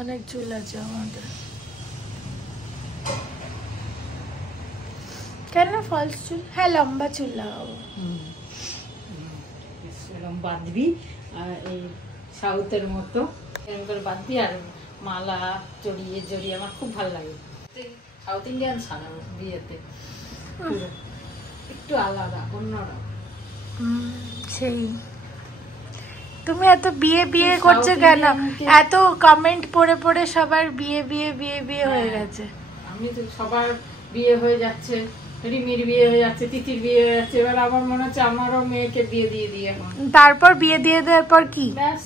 অনেক চুল আছে আমাদের। কেন ফলস চুল? হ্যাঁ লম্বা চুল লাগাবো। এরকম বাঁধবি আর এই সাউথের মতো এরকম করে বাঁধবি আর মালা জড়িয়ে জড়িয়ে আমার খুব ভালো লাগে। সাউথ ইন্ডিয়ান সাজাবো বিয়েতে, একটু আলাদা অন্যরকম। সেই তুমি এত বিয়ে বিয়ে করছো কেন? এত কমেন্ট পড়ে পড়ে সবার বিয়ে বিয়ে বিয়ে বিয়ে হয়ে গেছে। আমি তো সবার বিয়ে হয়ে যাচ্ছে, রিমির বিয়ে হয়ে যাচ্ছে, তিথির বিয়ে হয়ে যাচ্ছে, এবার আমার মনে হচ্ছে আমারও মেয়েকে বিয়ে দিয়ে দিই এখন। তারপর বিয়ে দিয়ে দেওয়ার পর কি? ব্যাস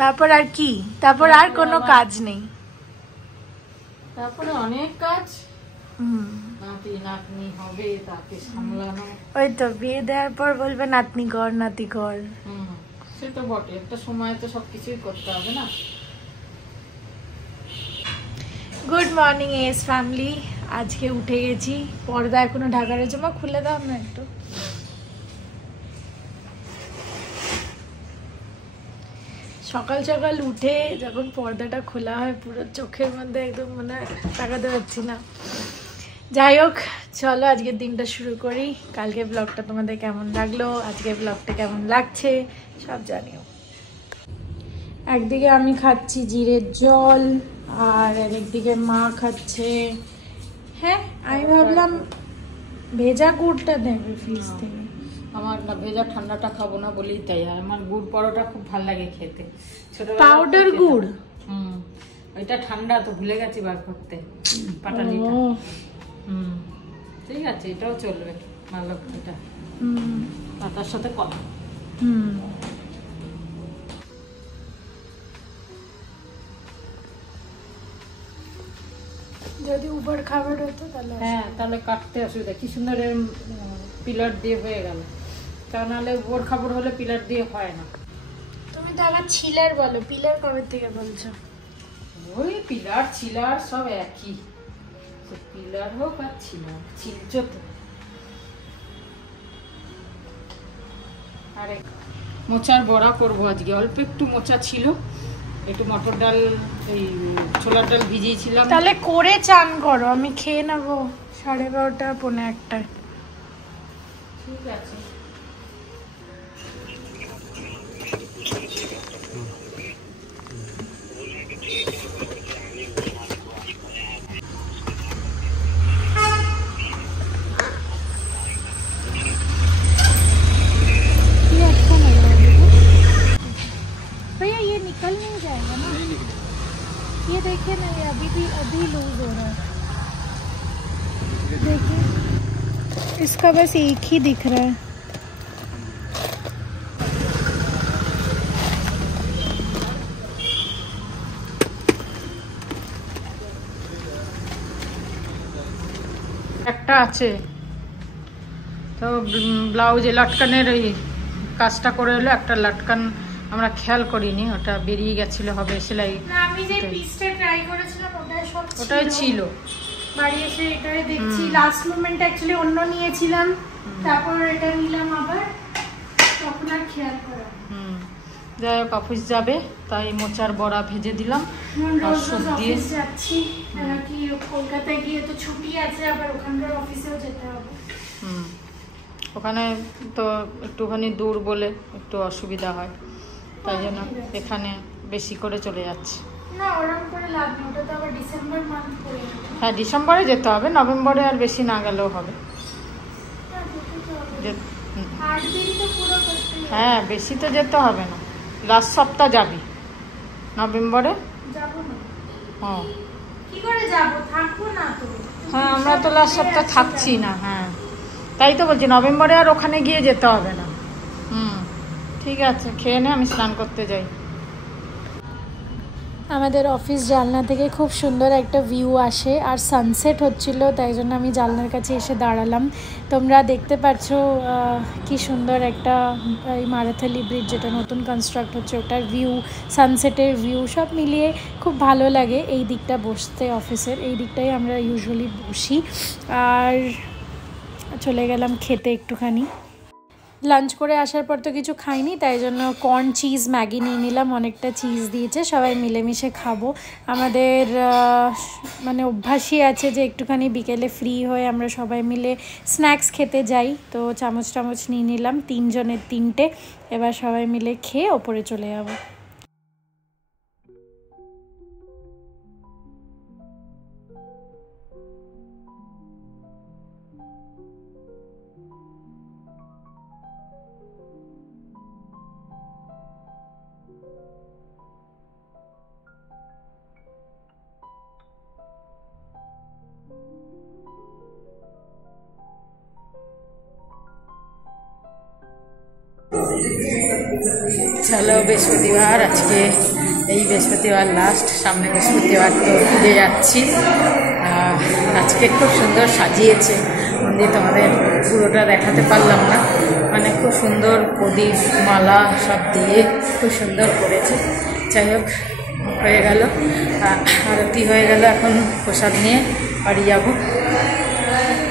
তারপর আর কি? তারপর আর কোনো কাজ নেই। তারপরে অনেক কাজ, নাতি নাতনি হবে, তাকে সামলানো। ওই তো বিয়ে দেওয়ার পর বলবে নাতনি কর নাতি কর। সে তো বটে, একটা সময় তো সবকিছুই করতে হবে না। Good morning S family. আজকে উঠে গেছি, পর্দা এখনো ঢাকা রয়েছে। মা খুলে দাও না একটু। সকাল সকাল উঠে যখন পর্দাটা খোলা হয় পুরো চোখের মধ্যে একদম মানে তাকাতে পারছি না। যাই হোক চলো আজকের দিনটা শুরু করি। কালকে ব্লগটা তোমাদের কেমন লাগলো, আজকে ব্লগটা কেমন লাগছে সব জানিও। একদিকে আমি খাচ্ছি জিরের জল আর একদিকে মা খাচ্ছে। হ্যাঁ আমি ভাবলাম ভেজা গুড়টা দেবে ফ্রিজ থেকে। আমার না ভেজা ঠান্ডাটা খাবো না বলেই তাই। আর আমার গুড় পরোটা খুব ভালো লাগে খেতে, পাউডার গুড়। ওইটা ঠান্ডা তো ভুলে গেছি বার করতে, পাটালিটা। ঠিক আছে, এটাও চলবে ভালো। এটা পাতার সাথে কলা। যদি উবার খাবার হতো তাহলে হ্যাঁ, তাহলে কাটতে অসুবিধা। কি সুন্দর পিলার দিয়ে হয়ে গেল, তা নাহলে উবার খাবার হলে পিলার দিয়ে হয় না। তুমি তো আবার ছিলার বলো, পিলার কবে থেকে বলছো? ওই পিলার ছিলার সব একই, পিলার হোক আর ছিলার, ছিলছো তো। আরে মোচার বড়া করবো আজকে। অল্প একটু মোচা ছিল, একটু মটর ডাল, এই ছোলার ডাল ভিজিয়েছিলাম। তাহলে করে চান করো, আমি খেয়ে নেবো 12:30 পৌনে 1টায়। ঠিক আছে। भैया ये निकल नहीं जाएगा ना? ये देखिए ना, ये अभी लूज हो रहा है। देखिए इसका बस एक ही दिख रहा है। একটা আছে তো ব্লাউজে লাটকানের ওই কাজটা করে হলো। একটা লাটকান আমরা খেয়াল করিনি, ওটা বেরিয়ে গেছিল, হবে সেলাই। না আমি যে পিসটা ট্রাই করেছিলাম ওটাই ছিল। বাড়ি এসে এটাই দেখছি, লাস্ট মোমেন্ট অ্যাকচুয়ালি অন্য নিয়েছিলাম, তারপর এটা নিলাম আবার, তখন আর খেয়াল করা। যাই হোক অফিস যাবে তাই মোচার বড়া ভেজে দিলাম। আর সবজি যাচ্ছি নাকি কলকাতায় গিয়ে তো ছুটি আছে, আবার ওখানকার অফিসেও যেতে হবে। ওখানে তো একটুখানি দূর বলে একটু অসুবিধা হয়, তাই জন্য এখানে বেশি করে চলে যাচ্ছে। না ওরকম করে লাভ নেই, ওটা তো আবার ডিসেম্বর মান্থ পড়ে যাবে। হ্যাঁ ডিসেম্বরে যেতে হবে, নভেম্বরে আর বেশি না গেলেও হবে। হ্যাঁ বেশি তো যেতে হবে না, লাস্ট সপ্তাহ যাবি নভেম্বরে। হ্যাঁ কি করে যাবো, থাকবো না তো। হ্যাঁ আমরা তো লাস্ট সপ্তাহ থাকছি না। হ্যাঁ তাই তো বলছি, নভেম্বরে আর ওখানে গিয়ে যেতে হবে না। ঠিক আছে, খেয়ে নে, আমি স্নান করতে যাই। আমাদের অফিস জানলা থেকে খুব সুন্দর একটা ভিউ আসে, আর সানসেট হচ্ছিল, তাই জন্য আমি জানলার কাছে এসে দাঁড়ালাম। তোমরা দেখতে পাচ্ছ কি সুন্দর একটা এই মারাথালি ব্রিজ, যেটা নতুন কনস্ট্রাক্ট হচ্ছে, ওটার ভিউ, সানসেটের ভিউ সব মিলিয়ে খুব ভালো লাগে এই দিকটা বসতে। অফিসের এই দিকটাই আমরা ইউজুয়ালি বসি। আর চলে গেলাম খেতে একটুখানি। লাঞ্চ করে আসার পর তো কিছু খাইনি, তাই জন্য কর্ন চিজ ম্যাগি নিয়ে নিলাম, অনেকটা চিজ দিয়েছে, সবাই মিলেমিশে খাবো। আমাদের মানে অভ্যাসই আছে যে একটুখানি বিকেলে ফ্রি হয়ে আমরা সবাই মিলে স্ন্যাক্স খেতে যাই। তো চামচ টামচ নিয়ে নিলাম, 3 জনের 3টে। এবার সবাই মিলে খেয়ে ওপরে চলে যাবো। চলো বৃহস্পতিবার, আজকে এই বৃহস্পতিবার লাস্ট, সামনে বৃহস্পতিবার তো ফিরে যাচ্ছি। আজকে খুব সুন্দর সাজিয়েছে মন্দির, তোমাদের পুরোটা দেখাতে পারলাম না, মানে খুব সুন্দর প্রদীপ মালা সব দিয়ে খুব সুন্দর করেছে। যাই হোক, হয়ে গেল আরতি হয়ে গেল, এখন প্রসাদ নিয়ে বাড়ি যাব।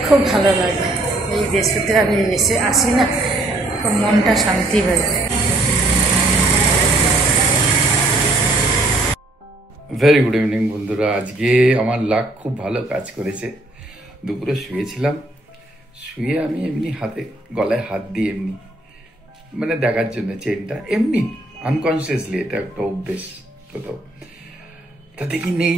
খুব ভালো লাগে এই বৃহস্পতিবার এসে আসি না, খুব মনটা শান্তি হয়ে যায়। ভেরি গুড ইভিনিং বন্ধুরা। আজকে আমার লাক খুব ভালো কাজ করেছে। দুপুরে শুয়েছিলাম, শুয়ে আমি এমনি হাতে গলায় হাত দিয়ে এমনি মানে দেখার জন্য চেনটা, এমনি আনকনসিয়াসলি, এটা একটা অভ্যেস কোথাও, তা দেখি নেই।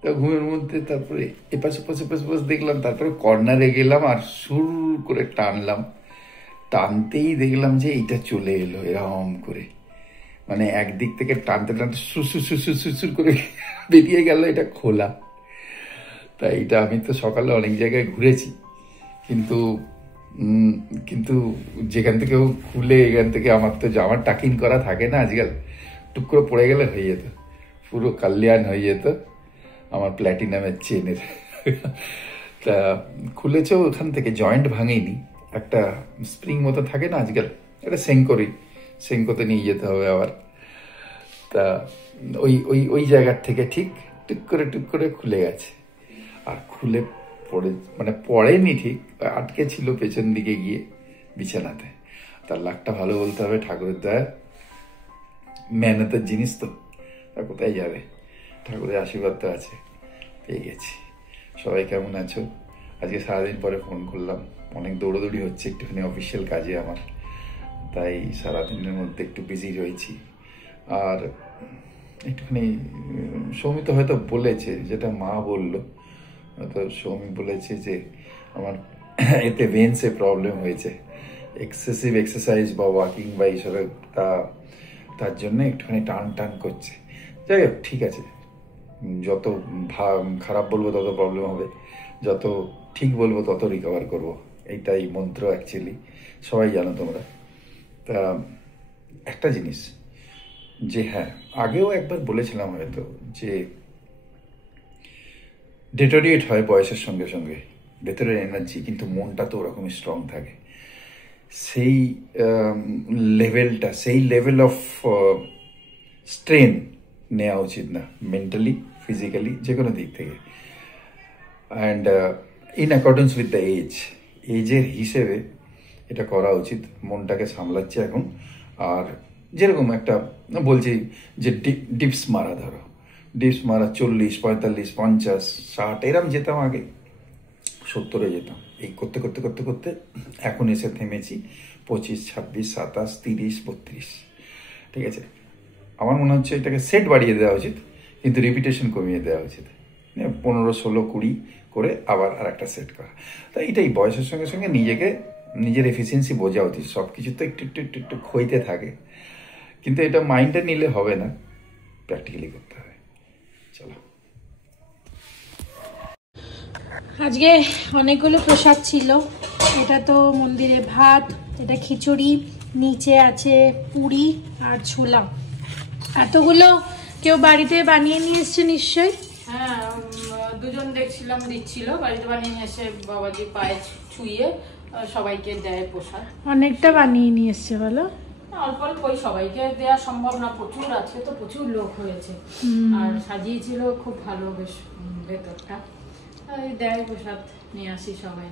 তা ঘুমের মধ্যে তারপরে এপাশ ওপাশ এপাশ ওপাশ দেখলাম, তারপরে কর্নারে গেলাম আর সুর করে টানলাম। টানতেই দেখলাম যে এইটা চলে এলো এরকম করে, মানে একদিক থেকে টানতে টানতে সুসুর করে বেরিয়ে গেল, এটা খোলা। তা এটা আমি তো সকালে অনেক জায়গায় ঘুরেছি, কিন্তু কিন্তু যেখান থেকে খুলে এখান থেকে আমার তো জামার টাকিং করা থাকে না আজকাল, টুক করে পড়ে গেলে হয়ে যেত, পুরো কাল্যাণ হয়ে যেত আমার প্ল্যাটিনামের চেনের। তা খুলেছে ওখান থেকে, জয়েন্ট ভাঙেনি, একটা স্প্রিং মতো থাকে না আজকাল, এটা সেঙ্কোতে নিয়ে যেতে হবে আবার। তা ওই ওই ওই জায়গার থেকে ঠিক টুক করে খুলে গেছে। আর খুলে পড়ে, মানে পড়েনি ঠিক, আটকে ছিল পেছন দিকে গিয়ে বিছানাতে। তার লাকটা ভালো বলতে হবে, ঠাকুরের দয়া, মেহনতের জিনিস তো, তা কোথায় যাবে, ঠাকুরের আশীর্বাদ তো আছে, পেয়ে গেছি। সবাই কেমন আছো? আজকে সারাদিন পরে ফোন করলাম, অনেক দৌড়াদৌড়ি হচ্ছে একটুখানি অফিসিয়াল কাজে আমার, তাই সারাদিনের মধ্যে একটু বিজি রয়েছি। আর একটুখানি সৌমিত হয়তো বলেছে, যেটা মা বললো, তো সৌমি বলেছে যে আমার এতে ভেন্সে প্রবলেম হয়েছে, এক্সেসিভ এক্সারসাইজ বা ওয়াকিং বা এইসবে, তার জন্য একটুখানি টান করছে। যাই হোক, ঠিক আছে, যত খারাপ বলবো তত প্রবলেম হবে, যত ঠিক বলবো তত রিকভার করবো, এইটাই মন্ত্র অ্যাকচুয়ালি, সবাই জানো তোমরা। তা একটা জিনিস যে, হ্যাঁ আগেও একবার বলেছিলাম হয়তো, যে ডেটোরিয়েট হয় বয়সের সঙ্গে সঙ্গে ভেতরের এনার্জি, কিন্তু মনটা তো ওরকমই স্ট্রং থাকে। সেই লেভেলটা, সেই লেভেল অফ স্ট্রেন নেওয়া উচিত না, মেন্টালি ফিজিক্যালি যে কোনো দিক থেকে। And in accordance with the এজের হিসেবে এটা করা উচিত। মনটাকে সামলাচ্ছে এখন। আর যেরকম একটা বলছি যে ডিপস মারা, ধরো ডিপস মারা 40, 45, 50, 60 এরম যেতাম আগে, 70-এ যেতাম, এই করতে করতে করতে করতে এখন এসে থেমেছি 25, 26, 27, 30, 32। ঠিক আছে, আমার মনে হচ্ছে এটাকে সেট বাড়িয়ে দেওয়া উচিত, কিন্তু রিপিটেশন কমিয়ে দেওয়া উচিত। 15, 16, 20 করে আবার আর একটা সেট করা। তাই এটাই বয়সের সঙ্গে সঙ্গে নিজের এফিসিয়েন্সি বোঝা উচিত। সব কিছু তো একটু একটু একটু একটু ক্ষইতে থাকে, কিন্তু এটা মাইন্ডে নিলে হবে না, প্র্যাকটিক্যালি করতে হবে। চলো, আজকে অনেকগুলো প্রসাদ ছিল। এটা তো মন্দিরে ভাত, এটা খিচুড়ি, নিচে আছে পুরি আর ছোলা। এতগুলো কেউ বাড়িতে বানিয়ে নিয়ে এসছে নিশ্চয়ই? হ্যাঁ, দুজন দেখছিলাম দিচ্ছিল, বাড়িতে বানিয়ে নিয়ে এসে বাবাজি পায়ে ছুঁয়ে সবাইকে দেয় প্রসাদ। অনেকটা বানিয়ে নিয়ে এসছে বলো? অল্প অল্প, সবাইকে দেওয়া সম্ভব না, প্রচুর আছে তো, প্রচুর লোক হয়েছে। আর সাজিয়েছিল খুব ভালো, বেশ ভেতরটা দেয় প্রসাদ, নিয়ে আসি সবাই।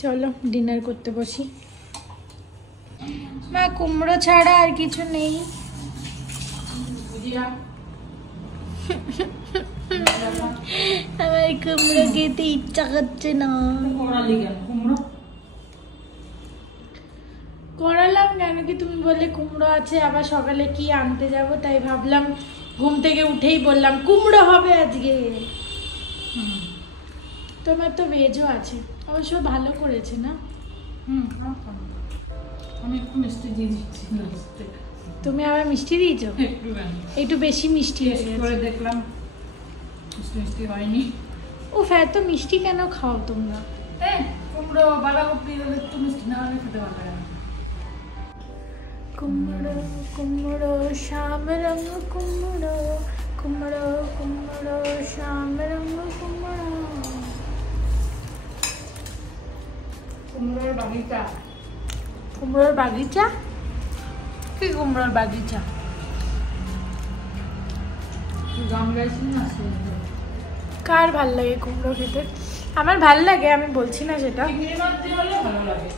চলো ডিনার করতে বসি। মা কুমড়ো ছাড়া আর কিছু নেই? আমার কুমড়ো খেতে ইচ্ছা করছে না। করালাম কেন কি, তুমি বললে কুমড়ো আছে, আবার সকালে কি আনতে যাব, তাই ভাবলাম ঘুম থেকে উঠেই বললাম কুমড়ো হবে আজকে। তোমার তো ভেজও আছে, অবশ্য ভালো করেছে না। আমি একটু মিষ্টি দিয়ে দিচ্ছি। তুমি আবার মিষ্টি দিয়েছো? একটু বেশি মিষ্টি করে দেখলাম মিষ্টি হয়নি। উফ, এত মিষ্টি কেন খাও তোমরা? কুমড়ো বাঁধাকপি একটু মিষ্টি না হলে খেতে পারবে না। কুমড়ো কুমড়ো শ্যাম রঙ কুমড়ো, কুমড়ো কুমড়ো শ্যাম রঙ কুমড়ো। কুমড়োর বাগিচা। কুমড়োর বাগিচা? কি কুমড়োর বাগিচা? গান গাইছি না? কার ভাল লাগে কুমড়ো খেতে? আমার ভাল লাগে, আমি বলছি না সেটা। ভালো লাগে।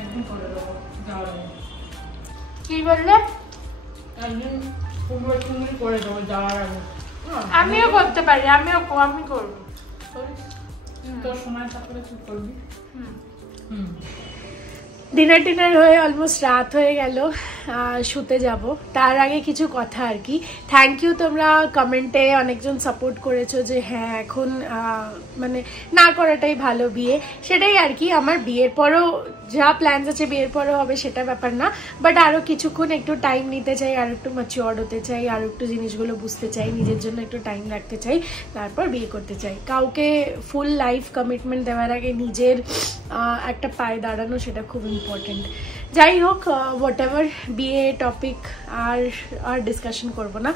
একদিন করে দেবো যাওয়ার আগে। কি বললে? একদিন কুমড়ো চুমড়ি করে দেবো যাওয়ার আগে। আমিও করতে পারি, আমি করবো। তোর সময় থাকলে তুই করবি। ডিনার হয়ে অলমোস্ট রাত হয়ে গেল, শুতে যাব। তার আগে কিছু কথা আর কি। থ্যাংক ইউ, তোমরা কমেন্টে অনেকজন সাপোর্ট করেছো যে হ্যাঁ এখন মানে না করাটাই ভালো বিয়ে, সেটাই আর কি। আমার বিয়ের পরও যা প্ল্যানস আছে বিয়ের পরও হবে সেটা ব্যাপার না, বাট আরও কিছুক্ষণ একটু টাইম নিতে চাই, আর একটু ম্যাচিওর হতে চাই, আর একটু জিনিসগুলো বুঝতে চাই, নিজের জন্য একটু টাইম রাখতে চাই, তারপর বিয়ে করতে চাই। কাউকে ফুল লাইফ কমিটমেন্ট দেওয়ার আগে নিজের একটা পায়ে দাঁড়ানো সেটা খুব ইম্পর্টেন্ট। যাই হোক, হোয়াট এভার, বিয়ে টপিক আর ডিসকাশন করবো না।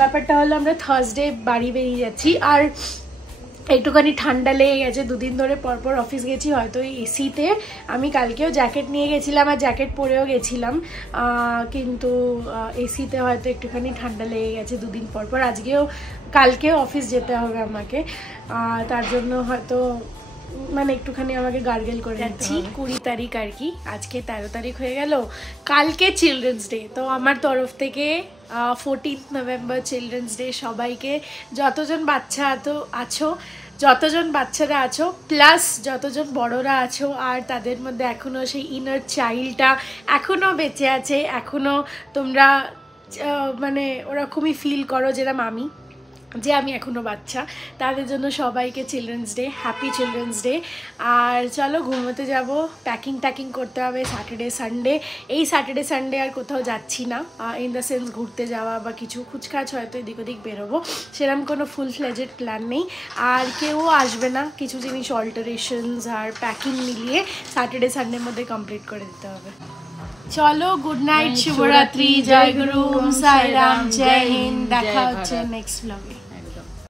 ব্যাপারটা হলো আমরা থার্সডে বাড়ি বেরিয়ে যাচ্ছি, আর একটুখানি ঠান্ডা লেগে গেছে। দুদিন ধরে পরপর অফিস গেছি, হয়তো এসিতে। আমি কালকেও জ্যাকেট নিয়ে গেছিলাম আর জ্যাকেট পরেও গেছিলাম, কিন্তু এসিতে হয়তো একটুখানি ঠান্ডা লেগে গেছে দুদিন পরপর। কালকেও অফিস যেতে হবে আমাকে, তার জন্য হয়তো মানে একটুখানি আমাকে গার্গেল করে যাচ্ছি। 20 তারিখ আর কি, আজকে 13 তারিখ হয়ে গেল, কালকে চিলড্রেন্স ডে। তো আমার তরফ থেকে 14 নভেম্বর চিলড্রেন্স ডে সবাইকে, যতজন বাচ্চা আছো, যতজন বাচ্চারা আছো, প্লাস যতজন বড়রা আছো, আর তাদের মধ্যে এখনও সেই ইনার চাইল্ডটা এখনও বেঁচে আছে, এখনও তোমরা মানে ওরকমই ফিল করো যেরকম আমি, যে আমি এখনও বাচ্চা, তাদের জন্য সবাইকে children's day, happy children's day. আর চলো ঘুমোতে যাব, প্যাকিং করতে হবে। স্যাটারডে সানডে, এই স্যাটারডে সানডে আর কোথাও যাচ্ছি না, ইন দ্য সেন্স ঘুরতে যাওয়া বা কিছু খুচখাচ হয়তো এদিক ওদিক বেরোবো, সেরকম কোনো ফুল ফ্লেজেড প্ল্যান নেই। আর কেউ আসবে না, কিছু জিনিস অল্টারেশনস আর প্যাকিং মিলিয়ে স্যাটারডে সানডের মধ্যে কমপ্লিট করে দিতে হবে। চলো, গুড নাইট, শুভরাত্রি, জয় গুরু, সাই রাম, জয় হিন্দ। দেখা হচ্ছে নেক্সট ব্লগে।